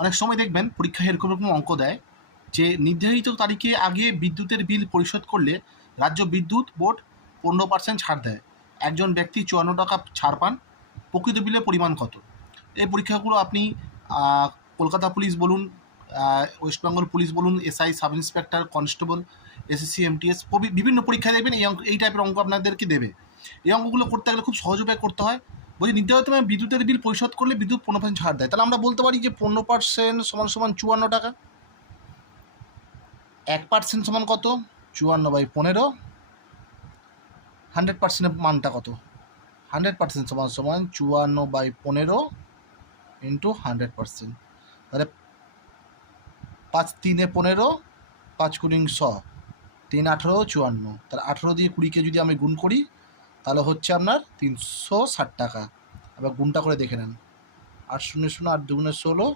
অনেক সময় দেখবেন পরীক্ষায় এরকম এরকম অঙ্ক দেয় যে নির্ধারিত তারিখে আগে বিদ্যুতের বিল পরিশোধ করলে রাজ্য বিদ্যুৎ বোর্ড 15% ছাড় দেয়। একজন ব্যক্তি 54 টাকা ছাড় পান। প্রকৃত বিলের পরিমাণ কত? এই পরীক্ষাগুলো আপনি কলকাতা পুলিশ বলুন, ওয়েস্ট বেঙ্গল পুলিশ বলুন, SI, sub inspector, constable, SSC, MTS বিভিন্ন পরীক্ষায় দেখবেন এই টাইপের অঙ্ক আপনাদেরকে দেবে। এই অঙ্কগুলো করতে গেলে খুব সহজ উপায়ে করতে হয়। বলছি নির্ধারিত বিদ্যুতের বিল পরিশোধ করলে বিদ্যুৎ 15% ছাড় দেয়। তাহলে আমরা বলতে পারি যে 15% সমান সমান 54 টাকা। 1% সমান কত? 54/15। 100%-এর মানটা কত? 100% সমান সমান 54/15 ইন্টু 100%। তাহলে 5 3 15, 5 × 100, 3 18 54। তাহলে 18 দিয়ে 20-কে যদি আমি গুণ করি তাহলে হচ্ছে আপনার 360 টাকা। আবার গুণটা করে দেখে নেন। 8 0 0 8 2 16,